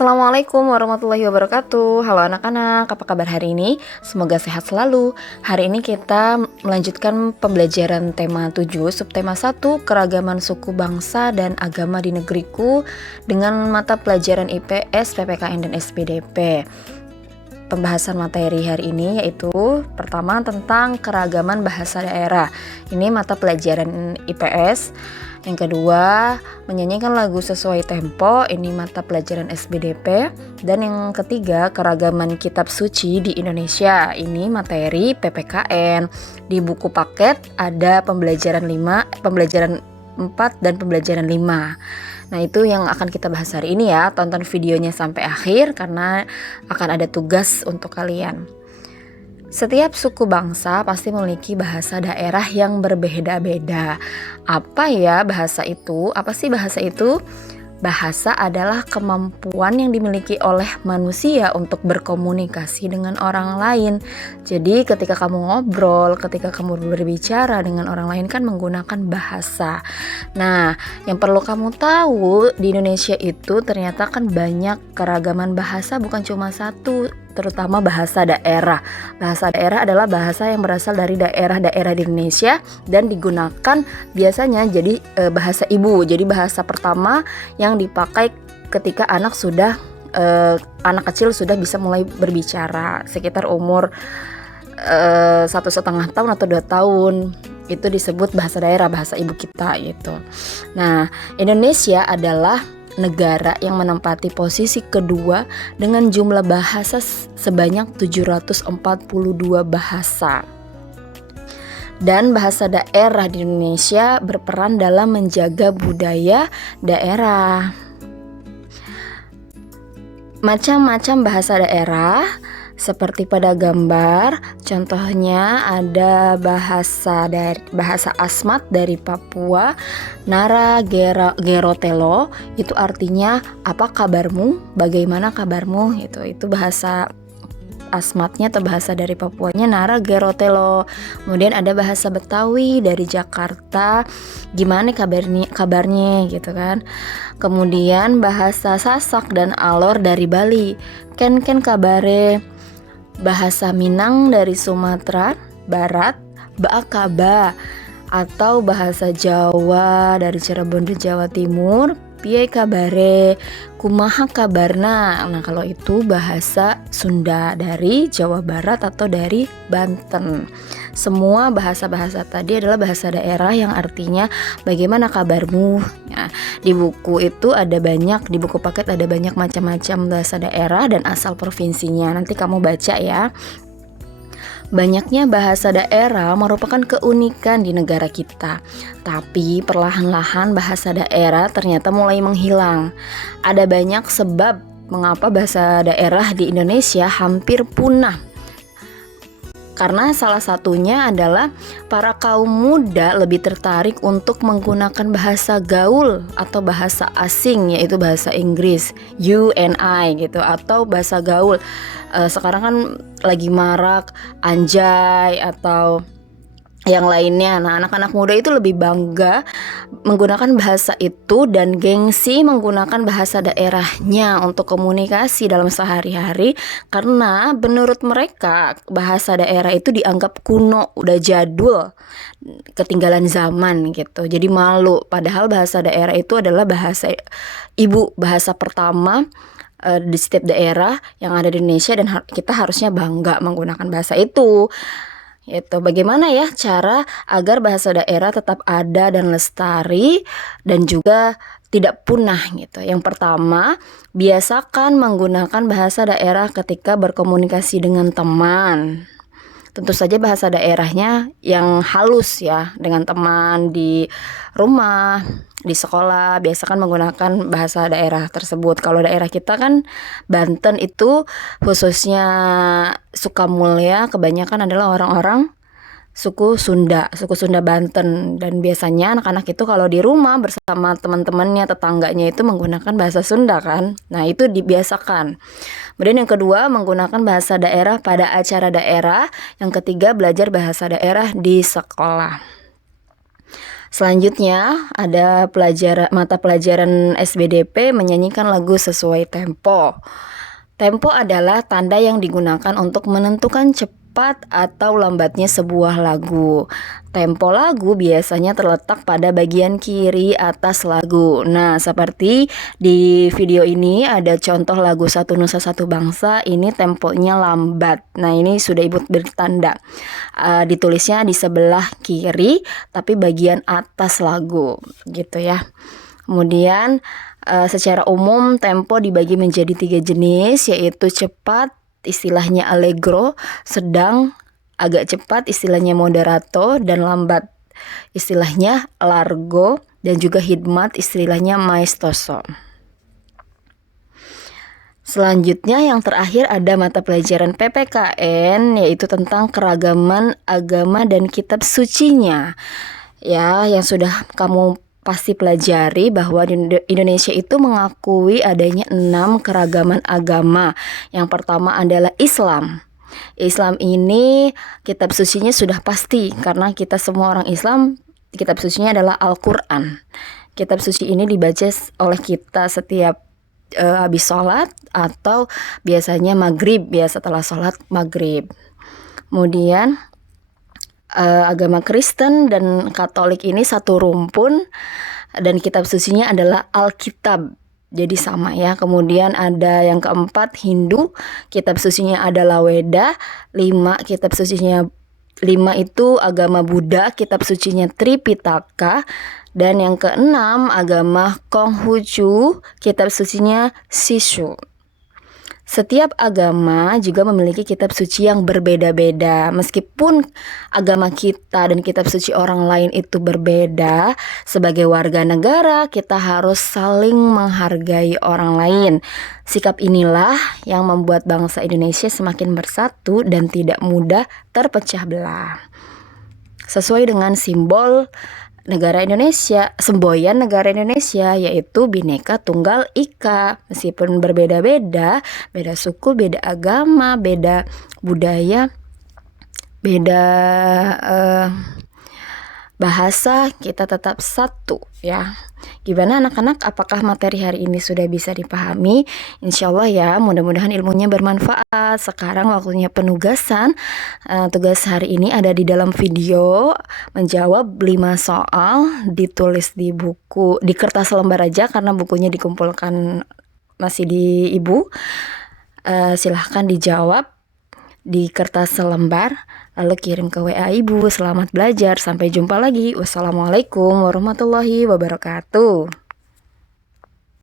Assalamualaikum warahmatullahi wabarakatuh. Halo anak-anak, apa kabar hari ini? Semoga sehat selalu. Hari ini kita melanjutkan pembelajaran tema 7, subtema 1, keragaman suku bangsa dan agama di negeriku dengan mata pelajaran IPS, PPKN dan SPDP. Pembahasan materi hari ini yaitu pertama tentang keragaman bahasa daerah. Ini mata pelajaran IPS. Yang kedua, menyanyikan lagu sesuai tempo, ini mata pelajaran SBDP. Dan yang ketiga, keragaman kitab suci di Indonesia, ini materi PPKN. Di buku paket ada pembelajaran 4 dan pembelajaran 5. Nah, itu yang akan kita bahas hari ini ya. Tonton videonya sampai akhir karena akan ada tugas untuk kalian. Setiap suku bangsa pasti memiliki bahasa daerah yang berbeda-beda. Apa ya bahasa itu? Apa sih bahasa itu? Bahasa adalah kemampuan yang dimiliki oleh manusia untuk berkomunikasi dengan orang lain. Jadi ketika kamu ngobrol, ketika kamu berbicara dengan orang lain kan menggunakan bahasa. Nah, yang perlu kamu tahu di Indonesia itu ternyata kan banyak keragaman bahasa, bukan cuma satu, terutama bahasa daerah. Bahasa daerah adalah bahasa yang berasal dari daerah-daerah di Indonesia dan digunakan biasanya jadi bahasa ibu. Jadi bahasa pertama yang dipakai ketika anak kecil sudah bisa mulai berbicara sekitar umur 1,5 tahun atau 2 tahun. Itu disebut bahasa daerah, bahasa ibu kita gitu. Nah, Indonesia adalah negara yang menempati posisi kedua dengan jumlah bahasa sebanyak 742 bahasa. Dan bahasa daerah di Indonesia berperan dalam menjaga budaya daerah. Macam-macam bahasa daerah seperti pada gambar, contohnya ada bahasa Asmat dari Papua, Nara Gerotelo, itu artinya apa kabarmu, bagaimana kabarmu, itu bahasa Asmatnya atau bahasa dari Papuanya Nara Gerotelo. Kemudian ada bahasa Betawi dari Jakarta, gimana kabarnya gitu kan. Kemudian bahasa Sasak dan Alor dari Bali, ken kabare. Bahasa Minang dari Sumatera Barat, Baakaba. Atau bahasa Jawa dari Cirebon di Jawa Timur, piye kabare, kumaha kabarna. Nah, kalau itu bahasa Sunda dari Jawa Barat atau dari Banten. Semua bahasa-bahasa tadi adalah bahasa daerah yang artinya bagaimana kabarmu. Nah, di buku itu ada banyak, di buku paket ada banyak macam-macam bahasa daerah dan asal provinsinya. Nanti kamu baca ya. Banyaknya bahasa daerah merupakan keunikan di negara kita. Tapi perlahan-lahan bahasa daerah ternyata mulai menghilang. Ada banyak sebab mengapa bahasa daerah di Indonesia hampir punah. Karena salah satunya adalah para kaum muda lebih tertarik untuk menggunakan bahasa gaul atau bahasa asing, yaitu bahasa Inggris, you and I gitu, atau bahasa gaul. Sekarang kan lagi marak anjay atau yang lainnya. Nah, anak-anak muda itu lebih bangga menggunakan bahasa itu dan gengsi menggunakan bahasa daerahnya untuk komunikasi dalam sehari-hari, karena menurut mereka bahasa daerah itu dianggap kuno, udah jadul, ketinggalan zaman gitu. Jadi malu, padahal bahasa daerah itu adalah bahasa ibu, bahasa pertama di setiap daerah yang ada di Indonesia, dan kita harusnya bangga menggunakan bahasa itu. Itu bagaimana ya cara agar bahasa daerah tetap ada dan lestari dan juga tidak punah gitu. Yang pertama, biasakan menggunakan bahasa daerah ketika berkomunikasi dengan teman. Tentu saja bahasa daerahnya yang halus ya, dengan teman di rumah, di sekolah, biasakan menggunakan bahasa daerah tersebut. Kalau daerah kita kan Banten itu khususnya Sukamulya kebanyakan adalah orang-orang suku Sunda Banten, dan biasanya anak-anak itu kalau di rumah bersama teman-temannya, tetangganya itu menggunakan bahasa Sunda kan. Nah, itu dibiasakan. Kemudian yang kedua, menggunakan bahasa daerah pada acara daerah. Yang ketiga, belajar bahasa daerah di sekolah. Selanjutnya ada mata pelajaran SBDP menyanyikan lagu sesuai tempo. Tempo adalah tanda yang digunakan untuk menentukan cepat atau lambatnya sebuah lagu. Tempo lagu biasanya terletak pada bagian kiri atas lagu. Nah, seperti di video ini ada contoh lagu Satu Nusa Satu Bangsa, ini temponya lambat. Nah, ini sudah Ibu bertanda. Ditulisnya di sebelah kiri, tapi bagian atas lagu, gitu ya. Kemudian secara umum tempo dibagi menjadi 3 jenis, yaitu cepat, istilahnya allegro, sedang, agak cepat, istilahnya moderato, dan lambat, istilahnya largo, dan juga hikmat, istilahnya maestoso. Selanjutnya yang terakhir ada mata pelajaran PPKN, yaitu tentang keragaman agama dan kitab sucinya. Ya, yang sudah kamu pasti pelajari bahwa Indonesia itu mengakui adanya 6 keragaman agama. Yang pertama adalah Islam. Islam ini kitab sucinya sudah pasti, karena kita semua orang Islam, kitab sucinya adalah Al-Quran. Kitab suci ini dibaca oleh kita setiap habis sholat atau biasanya maghrib, ya setelah sholat maghrib. Kemudian agama Kristen dan Katolik ini satu rumpun dan kitab sucinya adalah Alkitab, jadi sama ya. Kemudian ada yang keempat Hindu, kitab sucinya adalah Weda. 5 itu agama Buddha, kitab sucinya Tripitaka. Dan yang keenam agama Konghucu, kitab sucinya Shishu. Setiap agama juga memiliki kitab suci yang berbeda-beda. Meskipun agama kita dan kitab suci orang lain itu berbeda, sebagai warga negara kita harus saling menghargai orang lain. Sikap inilah yang membuat bangsa Indonesia semakin bersatu dan tidak mudah terpecah belah. Sesuai dengan simbol negara Indonesia, semboyan negara Indonesia, yaitu Bhinneka Tunggal Ika. Meskipun berbeda-beda, beda suku, beda agama, beda budaya, beda bahasa, kita tetap satu ya. Gimana anak-anak, apakah materi hari ini sudah bisa dipahami? Insya Allah ya, mudah-mudahan ilmunya bermanfaat. Sekarang waktunya penugasan. Tugas hari ini ada di dalam video, menjawab 5 soal, ditulis di buku, di kertas lembar aja karena bukunya dikumpulkan masih di Ibu. Silahkan dijawab di kertas selembar, lalu kirim ke WA Ibu. Selamat belajar, sampai jumpa lagi. Wassalamualaikum warahmatullahi wabarakatuh.